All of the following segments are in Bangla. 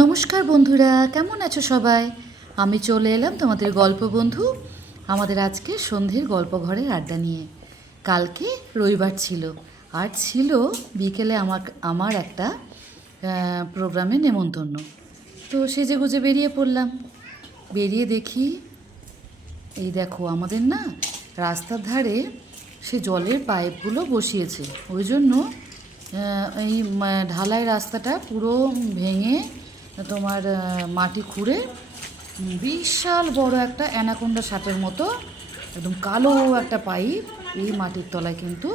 নমস্কার বন্ধুরা, কেমন আছো সবাই? আমি চলে এলাম তোমাদের গল্প বন্ধু আমাদের আজকে সন্ধ্যের গল্প ঘরের আড্ডা নিয়ে। কালকে রবিবার ছিল, আর ছিল বিকেলে আমার একটা প্রোগ্রামে নেমন্তন্ন। তো সেজেগুজে বেরিয়ে পড়লাম। বেরিয়ে দেখি, এই দেখো আমাদের না রাস্তার ধারে সে জলের পাইপগুলো বসিয়েছে। ওই জন্য এই ঢালাই রাস্তাটা পুরো ভেঙে তোমার মাটি খুঁড়ে বিশাল বড় একটা অ্যানাকোন্ডা শার্টের মতো একদম কালো একটা পাইপ এই মাটির তলায় কিন্তু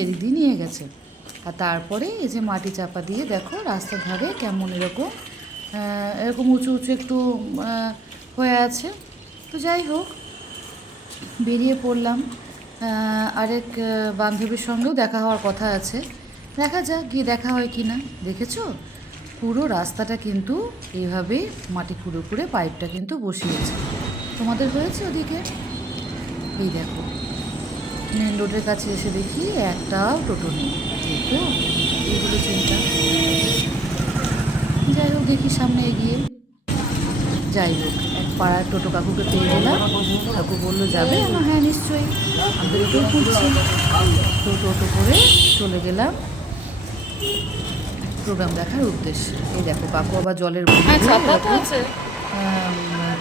এদিক দিয়ে নিয়ে গেছে। আর তারপরে এই যে মাটি চাপা দিয়ে দেখো রাস্তার ধারে কেমন এরকম এরকম উঁচু উঁচু একটু হয়ে আছে। তো যাই হোক, বেরিয়ে পড়লাম। আরেক বান্ধবীর সঙ্গেও দেখা হওয়ার কথা আছে, দেখা যাক গিয়ে দেখা হয় কি না। দেখেছো পুরো রাস্তাটা কিন্তু এইভাবে মাটি খুঁড়ে খুঁড়ে পাইপটা কিন্তু বসিয়েছে। তোমাদের হয়েছে ওদিকে? এই দেখো মেন রোডের কাছে এসে দেখি একটাও টোটো নেই। দেখো এইগুলো চিন্তা। যাই হোক, দেখি সামনে এগিয়ে। যাই হোক, এক পাড়ার টোটো কাকুকে পেয়ে গেলাম। কাকু বললো যাবে? আমার হ্যাঁ নিশ্চয়ই, আমি তো টোটো খুঁজছি। তো টোটো করে চলে গেলাম প্রোগ্রাম দেখার উদ্দেশ্যে। এই দেখো কাকু আবার জলের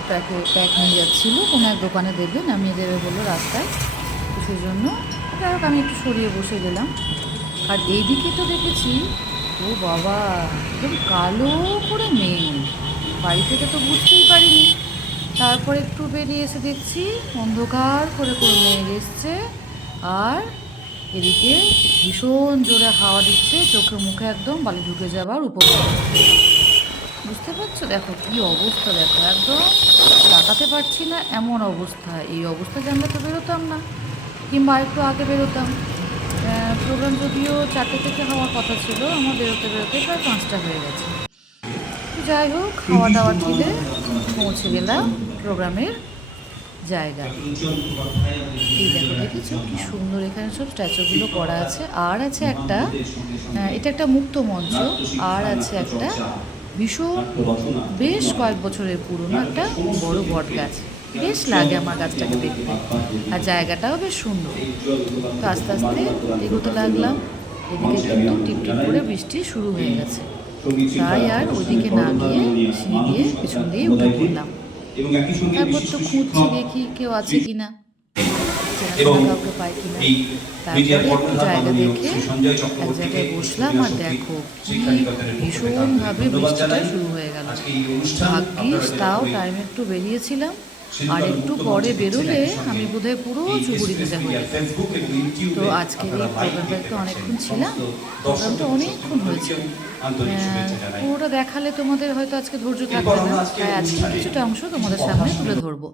প্যাক নিয়ে যাচ্ছিলো, কোনো এক দোকানে দেবে নামিয়ে দেবে বললো রাস্তায়। তো সেই জন্য যাই হোক আমি একটু সরিয়ে বসে গেলাম। আর এইদিকে তো দেখেছি, ও বাবা একদম কালো করে মেঘ, বাড়ি থেকে তো বুঝতেই পারিনি। তারপর একটু বেরিয়ে এসে দেখছি অন্ধকার করে করে মেঘ এসছে, আর এদিকে ভীষণ জোরে হাওয়া দিচ্ছে, চোখে মুখে একদম বালি ঢুকে যাবার উপক্রম। বুঝতে পারছো? দেখো কি অবস্থা, দেখো একদম তাকাতে পারছি না এমন অবস্থা। এই অবস্থা জানলে তো বেরোতাম না, কিংবা একটু আগে বেরোতাম। প্রোগ্রাম যদিও 4টে থেকে হওয়ার কথা ছিল, আমার বেরোতে বেরোতে প্রায় 5টা হয়ে গেছে। যাই হোক, খাওয়া দাওয়া খেলে পৌঁছে গেলাম প্রোগ্রামের জায়গা। এই দেখো, দেখেছো কি সুন্দর এখানে সব স্ট্যাচুগুলো করা আছে। আর আছে একটা, এটা একটা মুক্ত মঞ্চ, আর আছে একটা ভীষণ বেশ কয়েক বছরের পুরনো একটা বড় বট গাছ। বেশ লাগে আমার গাছটাকে দেখতে, আর জায়গাটাও বেশ সুন্দর। তো আস্তে আস্তে এগোতে লাগলাম। এদিকে কিন্তু টিপটিপ করে বৃষ্টি শুরু হয়ে গেছে, তাই আর ওইদিকে না গিয়ে সিঁড়ি দিয়ে পেছন দিয়ে উঠে পড়লাম। তারপর তো খুঁজছি দেখি কেউ আছে কিনা, কাউকে পাই কিনা। তারপরে একটু জায়গা দেখে এক জায়গায় বসলাম, আর দেখো কি ভীষণভাবে বৃষ্টিটা শুরু হয়ে গেল। ভাগ্যিস তাও টাইম একটু বেরিয়েছিলাম, আর একটু পরে বেরোলে আমি বোধহয় পুরো চুবুরি ভেজা হয়ে যেতাম। তো আজকের এই প্রোগ্রামটাতে অনেকক্ষণ ছিলাম, প্রোগ্রামটা অনেকক্ষণ হয়েছে। পুরোটা দেখালে তোমাদের হয়তো আজকে ধৈর্য থাকবে না, তাই আজকে কিছুটা অংশ তোমাদের সামনে তুলে ধরবো।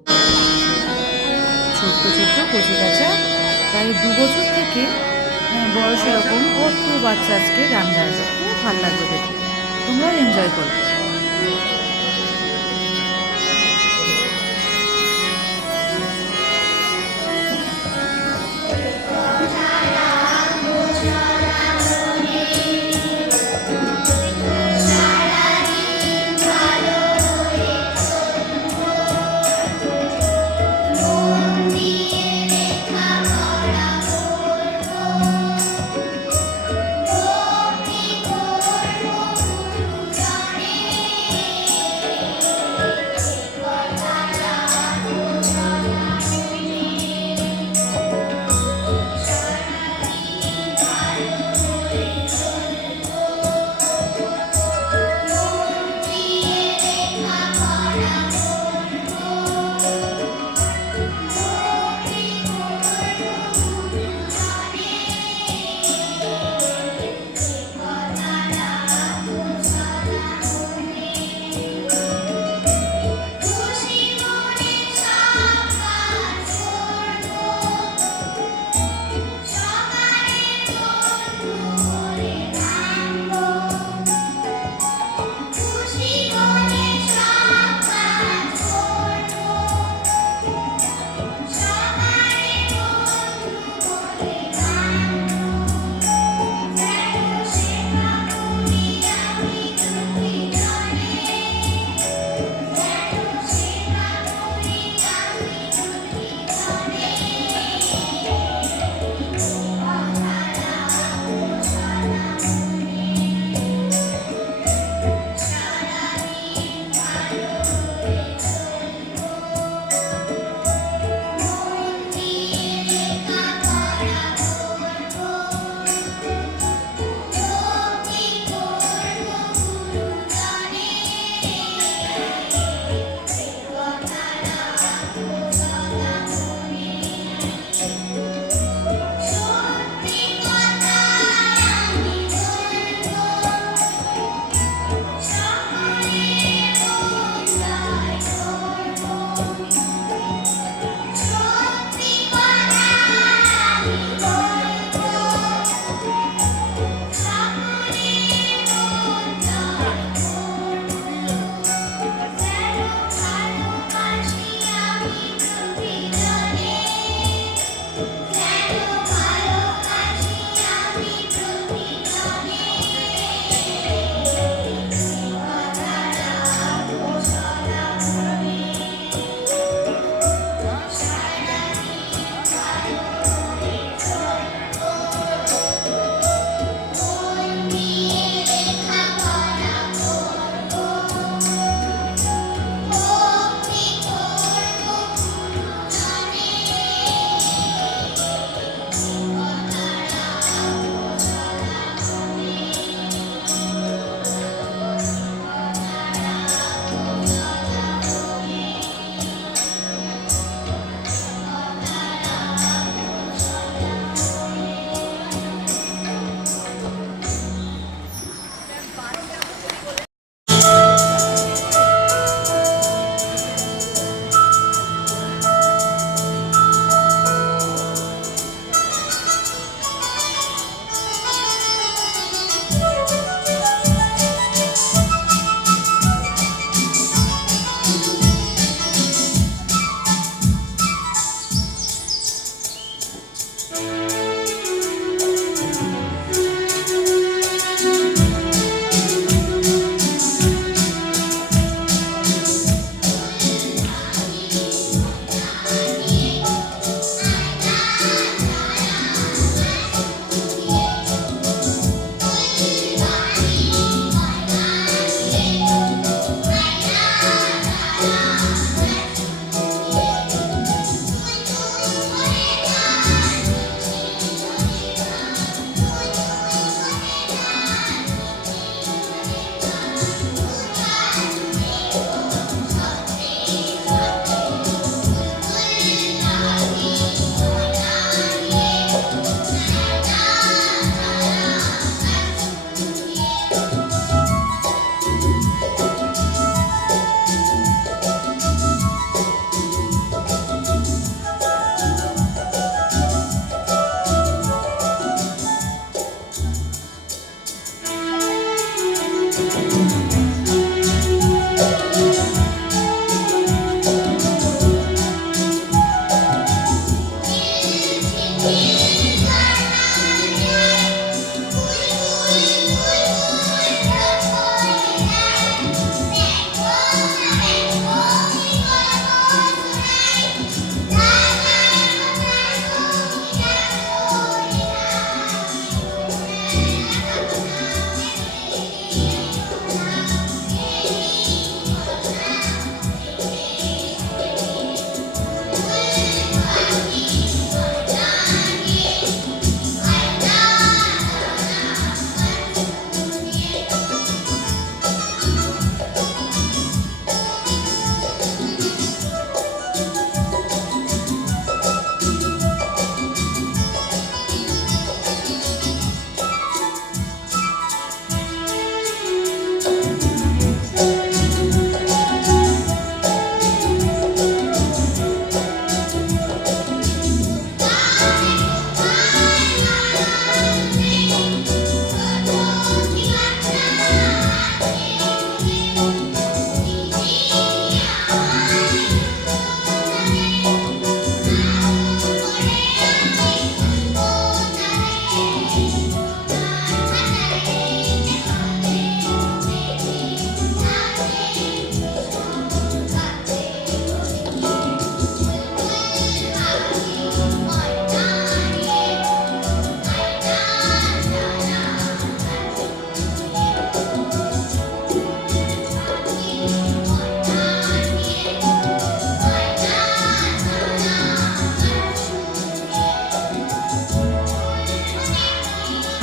ছোট্ট ছোট্ট কচি কাঁচা প্রায় 2 বছর থেকে বয়স এরকম কত বাচ্চা আজকে গান গায়, খুব ভালো লাগবে দেখে, তোমরাও এনজয় করো।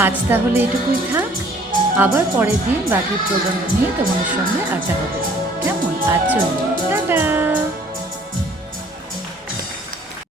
আজ তাহলে এটুকুই থাক, আবার পরের দিন বাকি প্রোগ্রাম নিয়ে তোমাদের সঙ্গে আড্ডা হবে। কেমন? আজ চলুন, টাটা।